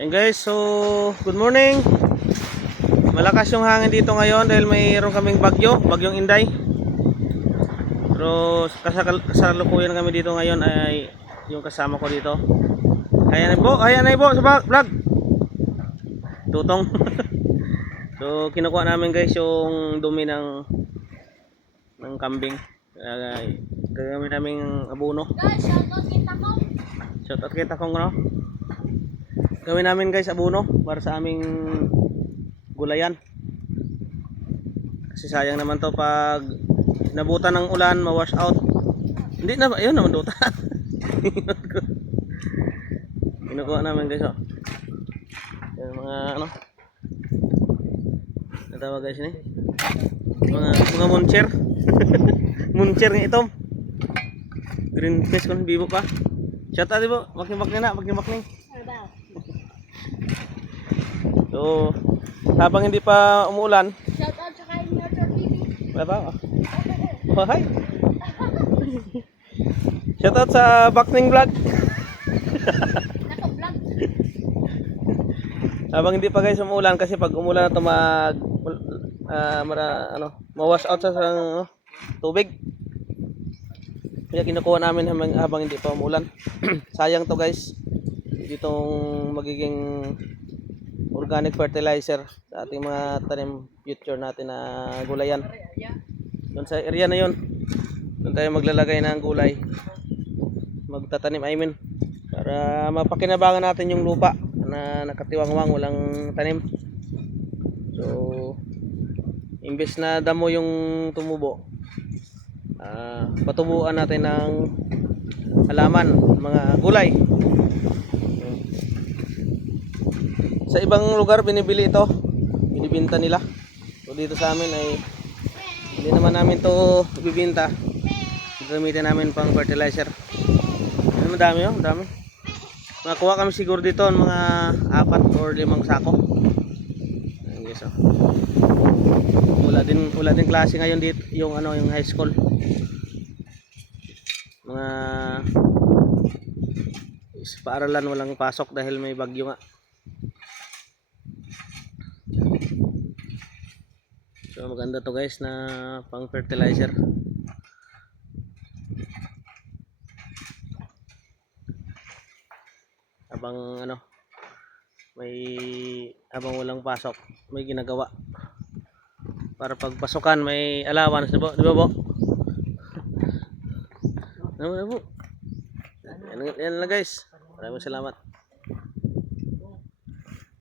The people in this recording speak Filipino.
Ayan guys, so good morning. Malakas yung hangin dito ngayon dahil mayroon kaming bagyong Inday. Pero kasalukuyan kami dito ngayon ay yung kasama ko dito. Ayan na po sa vlog. Tutong. So kinukuha namin guys yung dumi ng kambing. Gagawin namin abono. Guys, shoutout kita ko. Shoutout kita kong no. Gawin namin guys abono para sa aming gulayan. Kasi sayang naman to pag nabutan ng ulan, ma-wash out. Hindi na, ayun naman duta. Kinukuha namin guys oh. Yung mga ano. Natawag guys ni. Mga muncher. Muncher ng itom. Green fish kon bibo pa. Shout out dibo, makimak na, makimak. So, habang hindi pa umuulan, Shoutout sa kay Nurture TV. wala ba? Oh, hi. Shoutout sa Bakning Vlog. Naka-vlog. Habang hindi pa guys umuulan kasi pag umulan na to ma-wash out sa tubig. Kaya kinukuha namin habang hindi pa umuulan. Sayang to guys. Ditong magiging organic fertilizer sa ating mga tanim future natin na gulayan. Doon sa area na yon, doon tayo maglalagay ng gulay, magtatanim I mean, para mapakinabangan natin yung lupa na nakatiwangwang, walang tanim. So imbes na damo yung tumubo, patubuan natin ng halaman, mga gulay. Sa ibang lugar binibili ito, binibenta nila. So dito sa amin ay hindi naman namin to ibibenta. Gagamitin namin pang fertilizer. Ano, madami oh, madami. Makakuha kami siguro dito ng mga 4 or 5 sako. Ayan guys oh. Wala din klase ngayon dito, yung yung high school. Mga paaralan walang pasok dahil may bagyo nga. So maganda to guys na pang fertilizer. Habang habang walang pasok, may ginagawa. Para pag pasukan may allowance, di ba po? Ano po? Yan lang guys. Maraming salamat.